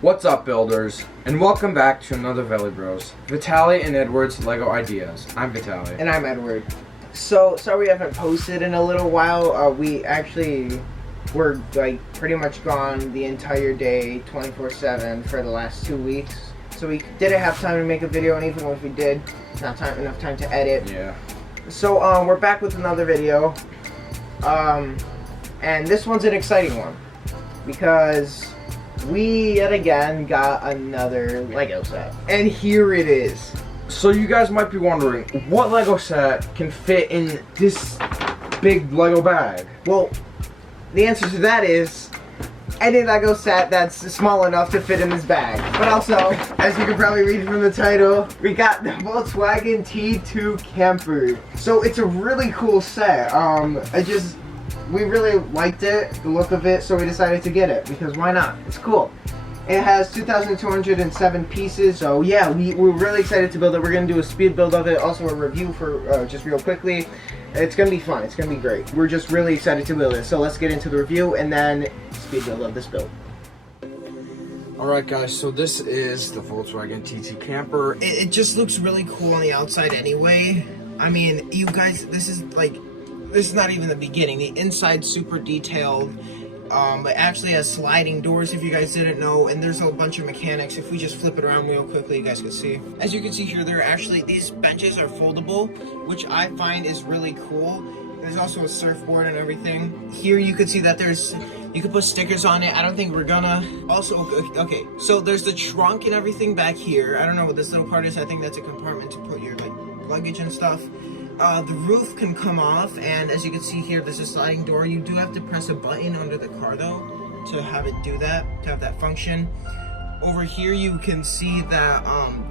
What's up, builders, and welcome back to another Valley Bros, Vitaly and Edward's Lego Ideas. I'm Vitaly. And I'm Edward. So, sorry we haven't posted in a little while. We actually were like pretty much gone the entire day, 24/7 for the last 2 weeks. So we didn't have time to make a video, and even if we did, not enough time to edit. Yeah. So we're back with another video. And this one's an exciting one because we yet again got another Lego set, and here it is. So you guys might be wondering, what Lego set can fit in this big Lego bag? Well, the answer to that is any Lego set that's small enough to fit in this bag. But also, as you can probably read from the title, we got the Volkswagen T2 camper. So it's a really cool set. We really liked it, the look of it, so we decided to get it, because why not? It's cool. It has 2,207 pieces, so yeah, we're really excited to build it. We're going to do a speed build of it, also a review for just real quickly. It's going to be fun, it's going to be great. We're just really excited to build it, so let's get into the review and then speed build of this build. Alright guys, so this is the Volkswagen T2 camper. It just looks really cool on the outside anyway. I mean, you guys, this is not even the beginning. The inside's super detailed. It actually has sliding doors, if you guys didn't know, and there's a bunch of mechanics. If we just flip it around real quickly, you guys can see. As you can see here, these benches are foldable, which I find is really cool. There's also a surfboard and everything. Here you can see that you can put stickers on it. I don't think we're gonna. Also, okay, so there's the trunk and everything back here. I don't know what this little part is. I think that's a compartment to put your luggage and stuff. The roof can come off, and as you can see here, there's a sliding door. You do have to press a button under the car though to have it do that, to have that function. Over here you can see that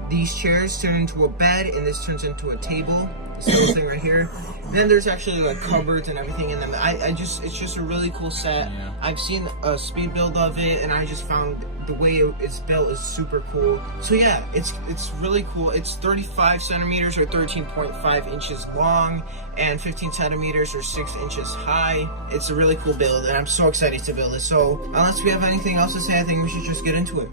these chairs turn into a bed, and this turns into a table. This little thing right here. And then there's actually like cupboards and everything in them. It's just a really cool set. Yeah. I've seen a speed build of it, and I just found the way it's built is super cool. So yeah, it's really cool. It's 35 centimeters or 13.5 inches long and 15 centimeters or 6 inches high. It's a really cool build, and I'm so excited to build it. So unless we have anything else to say, I think we should just get into it.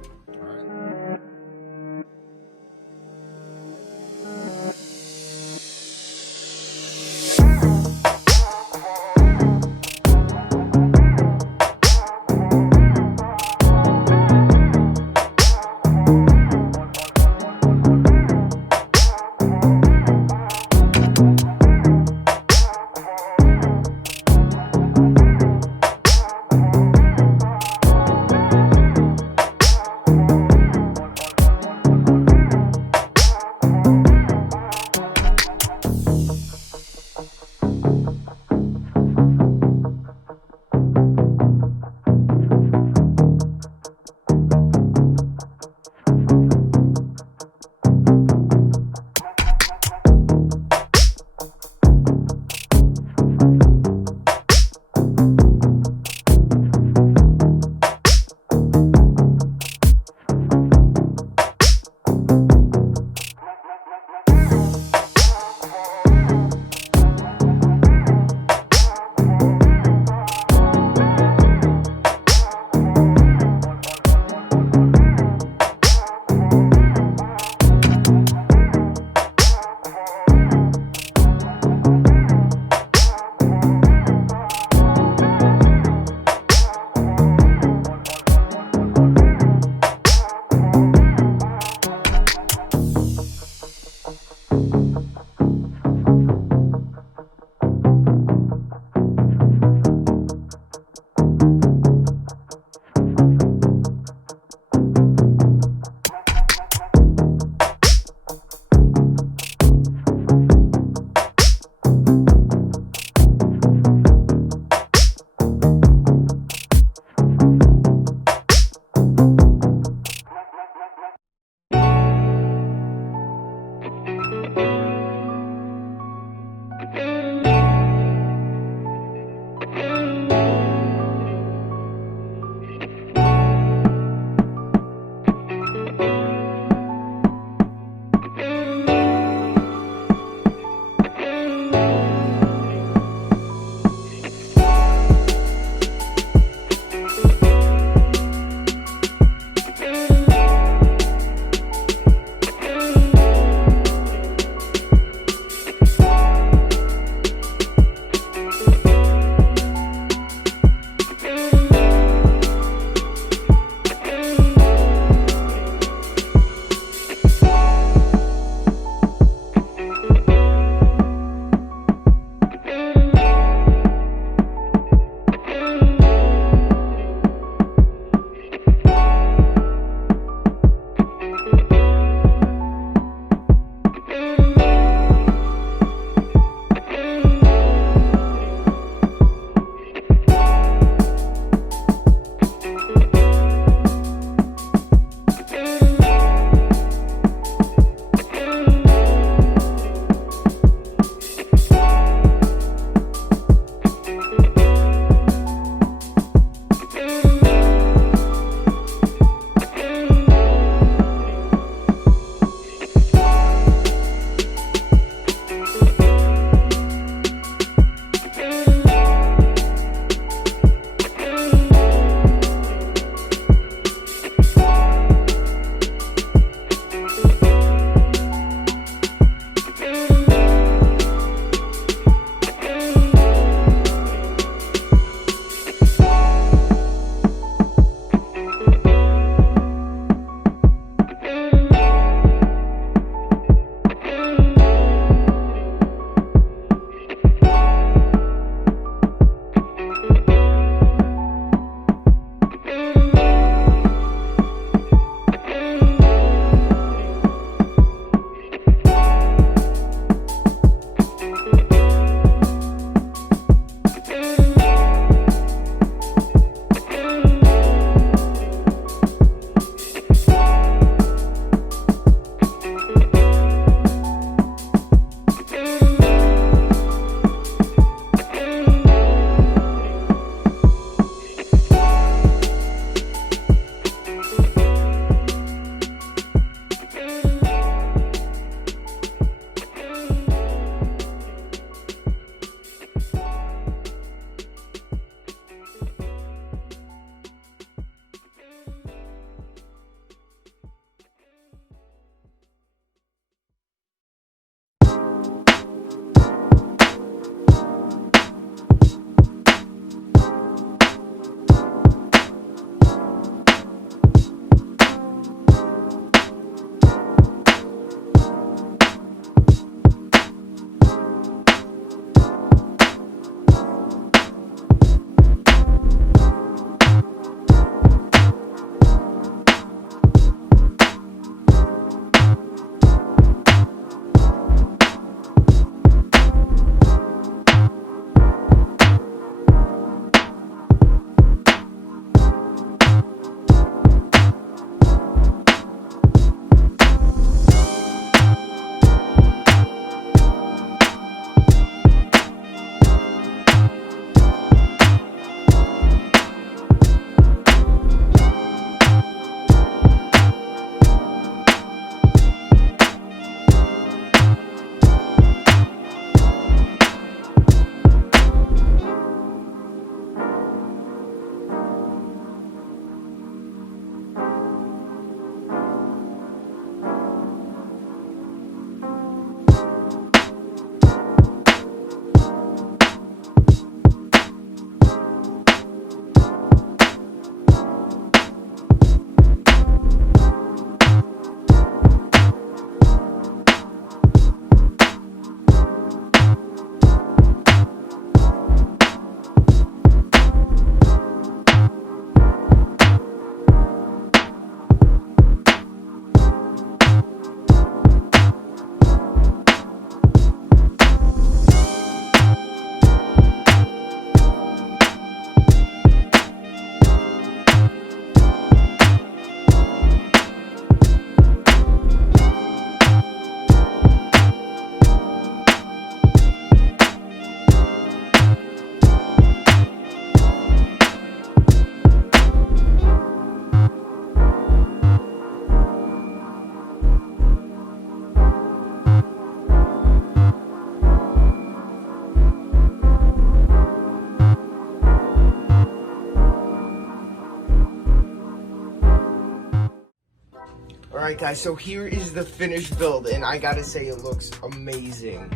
Alright guys, so here is the finished build, and I gotta say it looks amazing.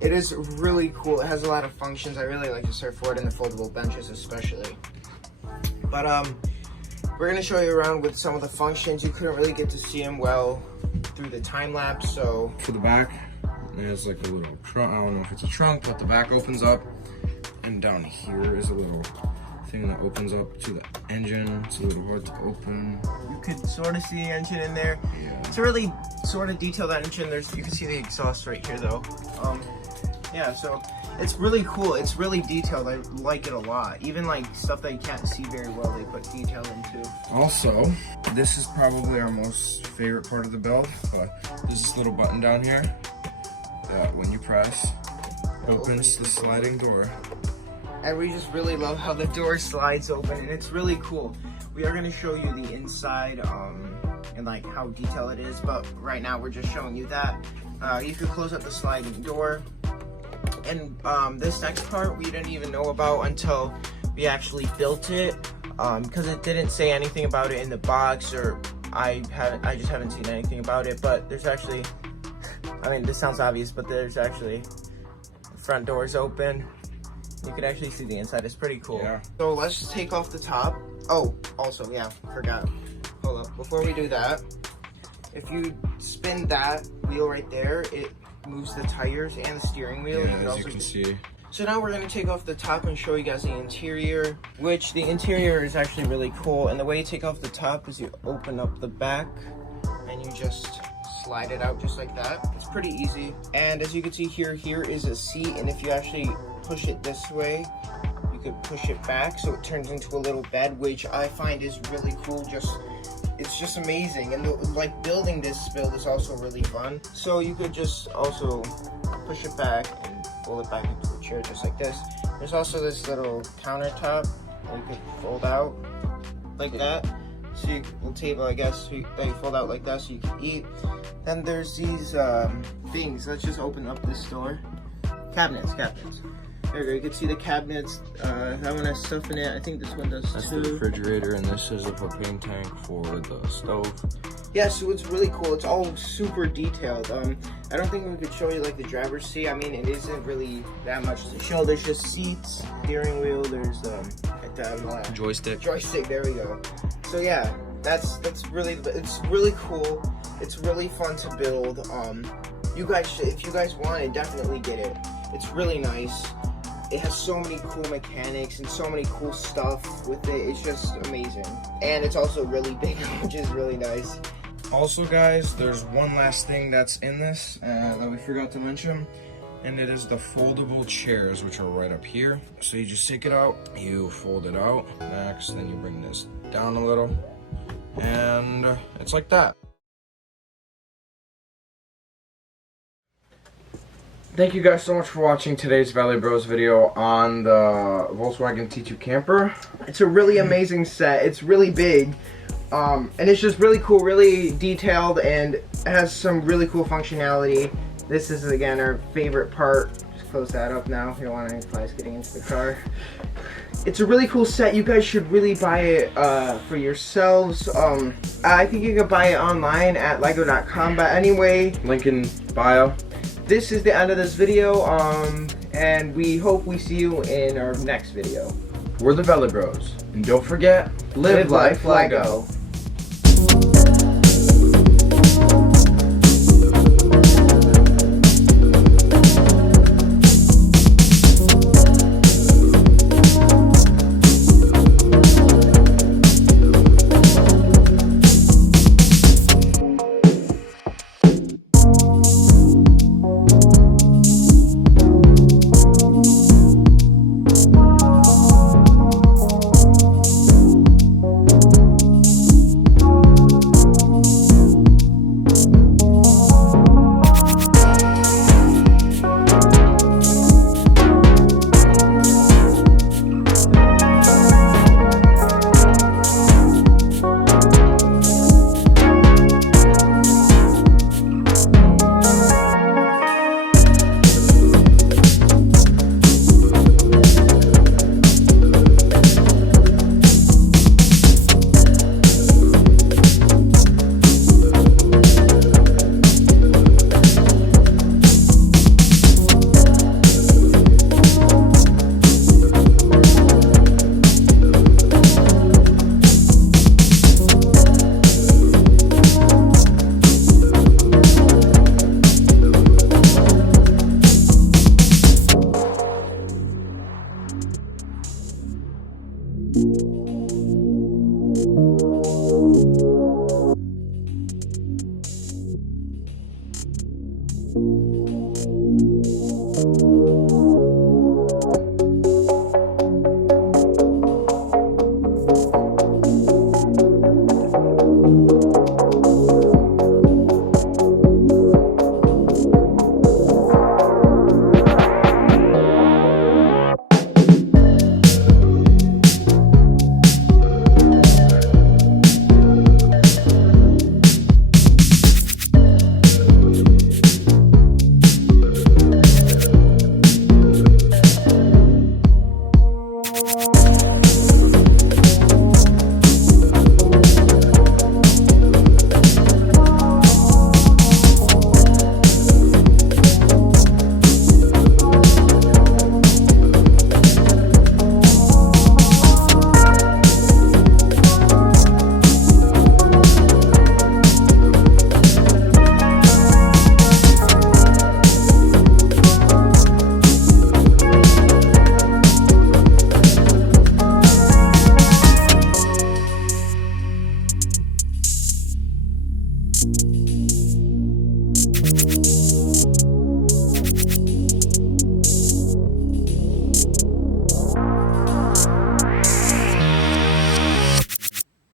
It is really cool. It has a lot of functions. I really like the surfboard and the foldable benches especially. But we're gonna show you around with some of the functions. You couldn't really get to see them well through the time lapse, so. For the back, there's like a little trunk. I don't know if it's a trunk, but the back opens up. And down here is a little thing that opens up to the engine. It's a little hard to open. You could sort of see the engine in there. Yeah. It's a really sort of detailed engine. You can see the exhaust right here though. Yeah, so it's really cool. It's really detailed. I like it a lot. Even like stuff that you can't see very well, they put detail into. Also, this is probably our most favorite part of the build. There's this little button down here that when you press, opens the sliding door. And we just really love how the door slides open, and it's really cool. We are going to show you the inside and like how detailed it is, but right now we're just showing you that. You could close up the sliding door. And this next part we didn't even know about until we actually built it, because it didn't say anything about it in the box, or I just haven't seen anything about it. But there's actually, I mean, this sounds obvious, but there's actually the front doors open. You can actually see the inside. It's pretty cool. Yeah. So let's just take off the top. Oh, also, yeah, forgot. Hold up. Before we do that, if you spin that wheel right there, it moves the tires and the steering wheel. Yeah, as you can see. So now we're going to take off the top and show you guys the interior, which the interior is actually really cool. And the way you take off the top is you open up the back and you just slide it out just like that. It's pretty easy. And as you can see here is a seat, and if you actually push it this way, you could push it back so it turns into a little bed, which I find is really cool. It's just amazing, and like building this build is also really fun. So you could just also push it back and fold it back into a chair just like this. There's also this little countertop that you could fold out like that. So you little table, I guess, that you fold out like that so you can eat. Then there's these things. Let's just open up this door. Cabinets. There you go. You can see the cabinets. That one has stuff in it. I think this one does too. That's the refrigerator, and this is the propane tank for the stove. Yeah, so it's really cool. It's all super detailed. I don't think we could show you like the driver's seat. I mean, it isn't really that much to show. There's just seats, steering wheel. There's like that Joystick. There we go. So yeah, it's really cool. It's really fun to build. You guys, if you guys want it, definitely get it. It's really nice. It has so many cool mechanics and so many cool stuff with it. It's just amazing. And it's also really big, which is really nice. Also, guys, there's one last thing that's in this that we forgot to mention, and it is the foldable chairs, which are right up here. So you just take it out, you fold it out, next, then you bring this down a little, and it's like that. Thank you guys so much for watching today's Valley Bros video on the Volkswagen T2 camper. It's a really amazing set. It's really big. And it's just really cool, really detailed, and it has some really cool functionality. This is, again, our favorite part. Just close that up now. You don't want any flies getting into the car. It's a really cool set. You guys should really buy it for yourselves. I think you can buy it online at lego.com, but anyway, Link in bio. this is the end of this video, and we hope we see you in our next video. We're the Valley Bros, and don't forget, live life Lego. you.